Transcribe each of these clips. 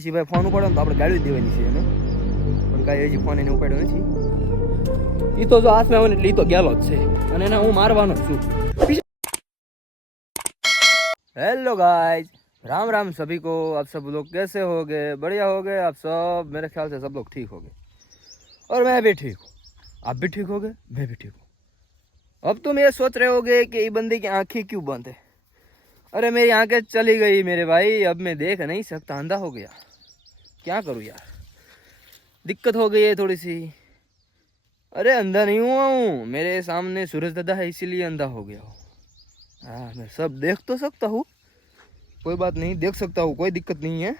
પછી ભાઈ ફોન ઉપાડો તો આપણે ગાડી દેવાની છે એને, પણ કાંઈ હજી ફોન એને ઉપાડ્યો નથી. એ તો જો હાથમાં આવે ને એટલે એ તો ગેલો જ છે અને એને હું મારવાનો જ છું. हेलो गाइस, राम राम सभी को. आप सब लोग कैसे हो गए? बढ़िया हो गए आप सब? मेरे ख्याल से सब लोग ठीक हो गए और मैं भी ठीक हूँ. आप भी ठीक हो गए, मैं भी ठीक हूँ. अब तुम ये सोच रहे होगे कि ये बंदे की आंखें क्यों बंद है. अरे मेरी आंखें चली गई मेरे भाई, अब मैं देख नहीं सकता, अंधा हो गया. क्या करूँ यार, दिक्कत हो गई है थोड़ी सी. अरे अंधा नहीं हुआ हूँ, मेरे सामने सूरज दादा है इसीलिए अंधा हो गया हूँ. हाँ, मैं सब देख तो सकता हूँ, कोई बात नहीं, देख सकता हूँ, कोई दिक्कत नहीं है.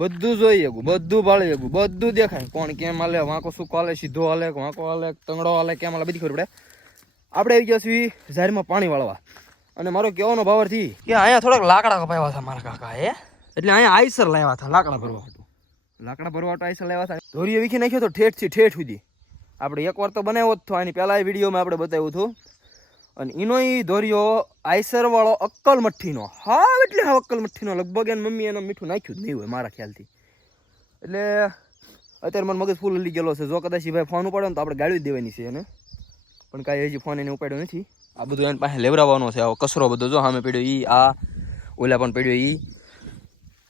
બધું જોઈ શકું, બધું ભાળી શકું, બધું દેખાય. કોણ કેમ હાલે, વાંકો શું હાલે, સીધો હાલે, વાંકો હાલે, તંગડો હાલે, કેમ હાલે, બધી ખબર પડે. આપણે આવી ગયા છીએ ઝાડમાં પાણી વાળવા. અને મારો કહેવાનો ભાવાર્થી કે અહીંયા થોડાક લાકડા કપાવ્યા હતા મારા કાકાએ, એટલે અહીંયા આઈસર લાવ્યા હતા લાકડા ભરવા હતું. લાકડા ભરવા તો આઈસર લાવ્યા હતા. ધોરીએ વીખી નાખ્યો તો ઠેઠથી ઠેઠ સુધી. આપણે એકવાર તો બનાવ્યો જ હતો, આની પહેલાં વિડીયોમાં આપણે બતાવ્યું હતું. અને એનો એ ધોરિયો આઈસર વાળો અક્કલ મઠ્ઠીનો, હા એટલે હા અક્કલ મઠ્ઠીનો, લગભગ એને મમ્મી એનો મીઠું નાખ્યું જ નહીં હોય મારા ખ્યાલથી. એટલે અત્યારે મને મગજ ફૂલ હલી ગયેલો છે. જો કદાચ ભાઈ ફોન ઉપાડો ને તો આપણે ગાડી દેવાની છે એને, પણ કાંઈ હજી ફોન એને ઉપાડ્યો નથી. આ બધું એને પાસે લેવડાવવાનો છે, આવો કચરો બધો જો સામે પડ્યો એ, આ ઓલા પણ પડ્યો એ.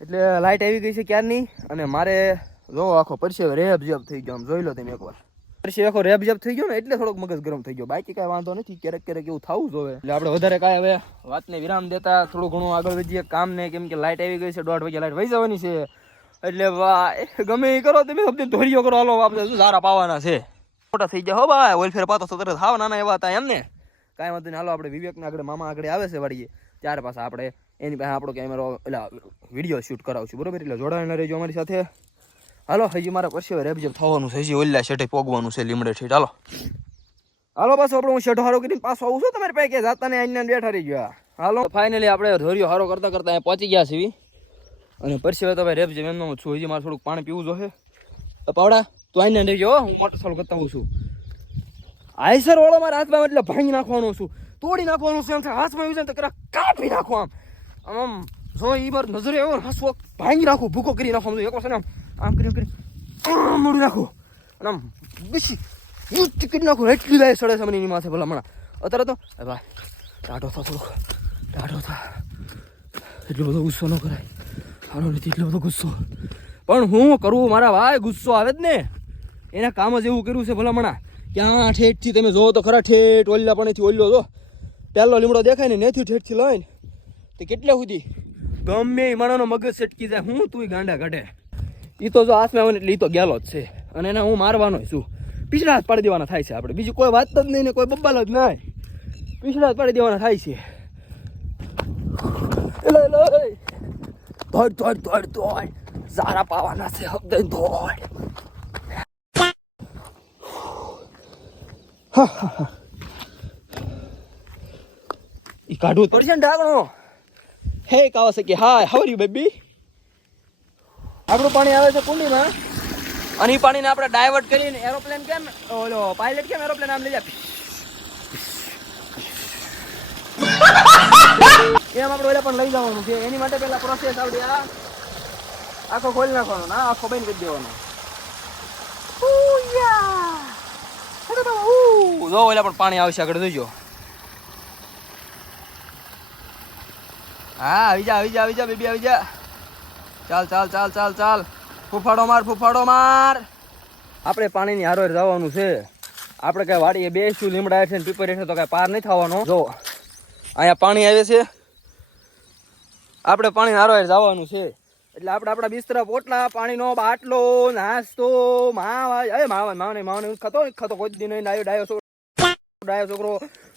એટલે લાઇટ આવી ગઈ છે ક્યારની, અને મારે જો આખો પરસેવો રેબ જેબ થઈ ગયો. આમ જોઈ લો તમે એકવાર, પછી આખો રેબ જેબ થઈ ગયો ને એટલે થોડોક મગજ ગરમ થઈ ગયો. બાકી કાંઈ વાંધો નથી, ક્યારેક ક્યારેક એવું થવું જોઈએ. એટલે આપણે વધારે કાંઈ હવે વાતને વિરામ દેતા થોડું ઘણું આગળ વધીએ કામને, કેમ કે લાઇટ આવી ગઈ છે, 1:30 વાગે લાઇટ વહી જવાની છે. એટલે ગમે એ કરો તમે, સૌથી ધોરીઓ કરો, હાલો આપણે શું સારા પાવાના છે. મોટા થઈ ગયા હો ભાઈ, ઓઇલ ફેર પાતો તરત હાવ નાના એવા હતા એમને. કાંઈ વાંધો નહીં, હાલો આપણે વિવેકના આગળ મામા આગળ આવે છે વાળીએ, ત્યારે પાછા આપણે એની પાસે આપણો કેમેરો એટલે વિડીયો શૂટ કરાવશું, બરોબર? એટલે જોડાયેલા રહેજો અમારી સાથે. હાલો, હજી મારા પછી રેબજેબ થવાનું છે, હજી ઓલા શેઠે પોગવાનું છે લીમડે ઠીક. હાલો હાલો, પાછો આપણે હું શેઠો હારો કરીને પાછો આવું છું તમારી પાસે, કે જાતા ને અહીંયા બેઠા રહી ગયા. હાલો, ફાઇનલી આપણે ધોરીઓ હારો કરતા કરતા અહીંયા પહોંચી ગયા છીએ. અને પછી તો ભાઈ રેબજેબ એમનો છું, હજી મારે થોડુંક પાણી પીવું જોઈએ. પાવડા તું આઈને રહેજો, હું મોટર ચાલુ કરતા હોઉં છું. આઈસર વાળો મારા હાથમાં એટલે ભાંગી નાખવાનું છું, તોડી નાખવાનું છે. એમ થાય હાથમાં આવ્યું છે તો કરા કાપી નાખો. આમ આમ જો એ મારે નજરે આવ્યો ને હસવો ભાંગી નાખું, ભૂકો કરી નાખવાનું. એક વખત આમ કરી મોડી નાખું અને આમ બેસી કરી નાખું. એટલી લાય સડે છે મને એની માથે ભલા હમણાં. અત્યારે તો ભાઈ ટાઢો થા, થોડોક ટાઢો થા, એટલો બધો ગુસ્સો ન કરાય. હાલો નથી એટલો બધો ગુસ્સો, પણ હું કરવું મારા ભાઈ, ગુસ્સો આવે જ ને. એના કામ જ એવું કર્યું છે ભલા હમણાં. ક્યાં ઠેઠથી તમે જોવો તો ખરા, ઠેઠ ઓલ્લા પાણીથી ઓલ્યો જો પહેલો લીમડો દેખાય ને નેથી ઠેઠથી લઈને તે કેટલા સુધી ગમે એ માણાનો મગજ સટકી જાય. હું તું ગાંડા કાઢે, એ તો જો હાથમાં આવે ને એટલે એ તો ગેલો જ છે, અને એને હું મારવાનો છું. પીછડા હાથ પાડી દેવાના થાય છે આપણે, બીજી કોઈ વાત જ નહીં ને કોઈ બબ્બાલ જ નહીં, પીછડા હાથ પાડી દેવાના થાય છે. દોડ દોડ દોડ દોડ, સારા પાવાના છે, હક દઈ દોડ. ઈ કાઢવું પડશે ને ઢાંકણો. Hey Kawasaki, hi how are you baby. આપણું પાણી આવે છે કુંડીમાં, અને એ પાણીને આપણે ડાયવર્ટ કરીને એરોપ્લેન કેમ ઓલો પાયલટ કેમ એરોપ્લેન આમ લઈ જાય એમ આપણે ઓલા પણ લઈ જવાનું છે. એની માટે પેલા પ્રોસેસ આવડી, આ આખો ખોલી નાખવાનો, ના આખો બંધ કરી દેવાનો. જો ઓલા પણ પાણી આવશે આગળ, જોઈજો. હા આવી જા આવી જા આવી જા બેબી, આવી જા. ચાલ ચાલ ચાલ ચાલ ચાલ, ફૂફાડો માર ફૂફાડો માર. આપણે પાણીની હારોર જવાનું છે. આપણે કઈ વાડીએ બેસું લીમડા હેઠે પીપર હેઠે તો કઈ પાર નહીં થવાનો. જો અહીંયા પાણી આવે છે, આપણે પાણી હારોર જવાનું છે. એટલે આપણે આપણા બિસ્તરા પોટલા, પાણીનો બાટલો, નાસ્તો, માવા માવાને માવાને ખાતો કોઈ દી નહીં. ડાયો છોકરો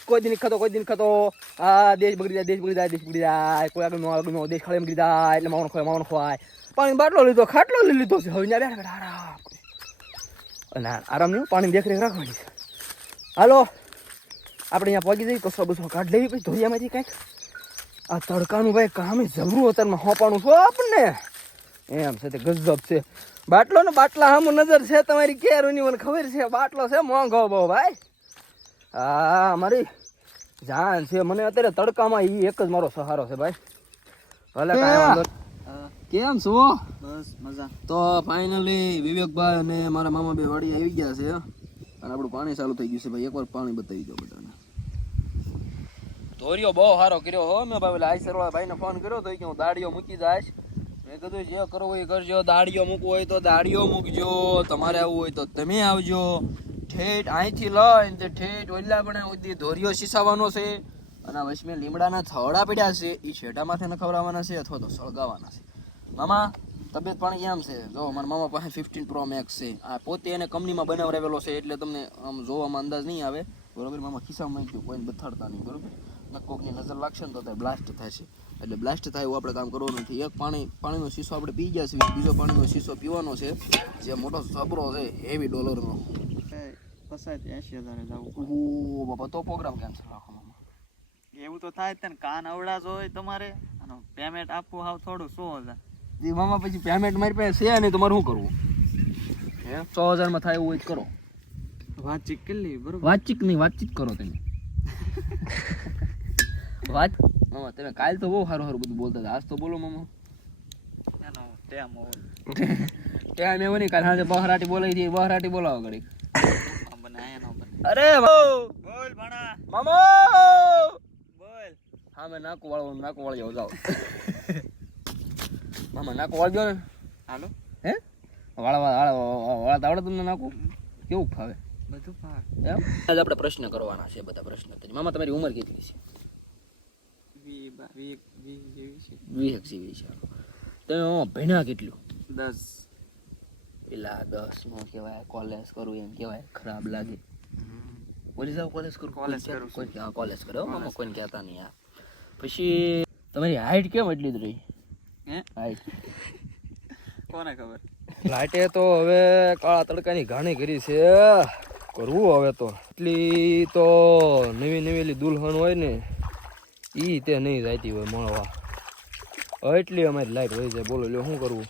કોઈ દી ખાતો, કોઈ દી ખાતો. આ દેશ બગડી જાય, દેશ બગડી જાય, દેશ બગડી જાય. કોઈ આગળ દેશ ખાલી બગડી જાય એટલે માવણ ખવાય. પાણી બાટલો લીધો, ખાટલો લઈ લીધો છે. હવે ત્યાં બેઠા આરામ અને આરામ નહીં, પાણી દેખરેખ રાખવાની છે. હાલો આપણે અહીંયા પગી જઈએ, કસો બસો કાઢ લેવી, પછી ધોરિયામાંથી કાંઈક આ તડકાનું ભાઈ કામ જબરું અત્યારમાં હોપાનું છું આપણને. એમ છે તે ગજબ છે. બાટલો ને બાટલા સામુ નજર છે તમારી કેરની, મને ખબર છે. બાટલો છે મોંઘો બહુ ભાઈ. હા મારી જાન છે. મને અત્યારે તડકામાં એ એક જ મારો સહારો છે ભાઈ. ભલે કાંઈ વાંધો કેમ છો? બસ મજા. તો ફાઇનલી વિવેકભાઈ અને મારા મામા બે વાડી આવી ગયા છે અને આપણું પાણી ચાલુ થઈ ગયું છે ભાઈ. એકવાર પાણી બતાવી દો બધાને. ધોરિયો બહુ સારો કર્યો હો. મેં ભાઈ આઈ સરવાળા ભાઈને ફોન કર્યો તો કે હું દાડીઓ મૂકી જાય. મેં કીધું જે કરવું એ કરજો. દાડીઓ મૂકવું હોય તો દાડીઓ મૂકજો, તમારે આવવું હોય તો તમે આવજો. ઠેઠ અહીંથી લઈને તે ઠેઠ ઓલા પણ સુધી ધોરિયો સીસાવાનો છે અને વચમે લીમડાના થડા પડ્યા છે એ છેડા માથે ન ખવડાવવાના છે અથવા તો સળગાવવાના છે. મામા તબિયત પાણી કેમ છે? જો મારા મામા પાસે 15 Pro Max છે. આ પોતે એને કંપનીમાં બનાવરાવેલો છે એટલે તમને આમ જોવામાં અંદાજ નહીં આવે બરોબર. મામા ખિસ્સામાં મૂક્યું, કોઈને બથાડતા નહીં બરોબર. કોકની નજર લાગશે ને તો ત્યાં બ્લાસ્ટ થશે. એટલે બ્લાસ્ટ થાય એવું આપણે કામ કરવાનું નથી. એક પાણીનો શીશો આપણે પી ગયા છે, બીજો પાણીનો શીશો પીવાનો છે જે મોટો સબરો છે હેવી $. પસાય 80,000 જાવું. ઓહ બાપા, તો પ્રોગ્રામ કેન્સલ રાખો મામા. એવું તો થાય તને કાન અવડા હોય તમારે અને પેમેન્ટ આપવું હાવ થોડું 100,000. એ મામા પછી પેમેન્ટ મારી પાસે છે નહીં, તમારે શું કરવું? હે 100,000 માં થાય એવું હોય કરો. વાતચીત કેટલી બરોબર? વાતચીત કરો તમે. વાત મામા તમે કાલ તો બહુ સારું બધું બોલતા હતા, આજ તો બોલો મામા. એનો ટેમ હોય. ટેમ એવો નહીં, કાલ સાંજે બહરાટી બોલાવી હતી, બહરાટી બોલાવો ઘડી. બને આયા નો બને. અરે બોલ ભણા. મામા બોલ. હા મેં નાકુ વાળો જાઓ. મામા નાકુ વાળજો ને. હાલો. હે વાળા આવડે તમને નાકુ? કેવું ફાવે? બધું ફાવે. એમ આજ આપણે પ્રશ્ન કરવાના છે, બધા પ્રશ્ન. મામા તમારી ઉંમર કેટલી છે? 20 છે. તમે મામા ભણ્યા કેટલું? 10. પેલા 10 નો કહેવાય કોલેજ કરું એમ કહેવાય, ખરાબ લાગે. બોલી જાવ કોલેજ કરું. કોલેજ કરો મામા, કોઈને કહેતા નહીં યાર. પછી તમારી હાઈટ કેમ એટલી જ રહી? હે હાઈટ કોને ખબર? લાઈટે તો હવે કાળા તડકાની ઘાણી કરી છે. કરવું હવે તો એટલી તો નવી દુલ્હન હોય ને ઈ તે નહીં જાતી હોય મળવા. એટલી અમારી લાઈટ હોય જાય. બોલો લ્યો શું કરવું?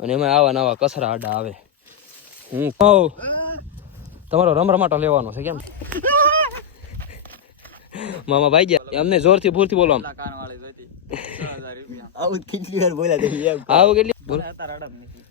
અને એમાં આવા નવા કચરા આડા આવે. હું કહું તમારો રમરમાટો લેવાનો છે કેમ? મામા ભાઈ ગયા એમને જોરથી ભૂરથી બોલો. કાન વાળી જોઈતી 6,000 રૂપિયા. આવું કેટલી વાર બોલ્યા તમે? આવું કેટલી બોલ હતા રડમ નથી.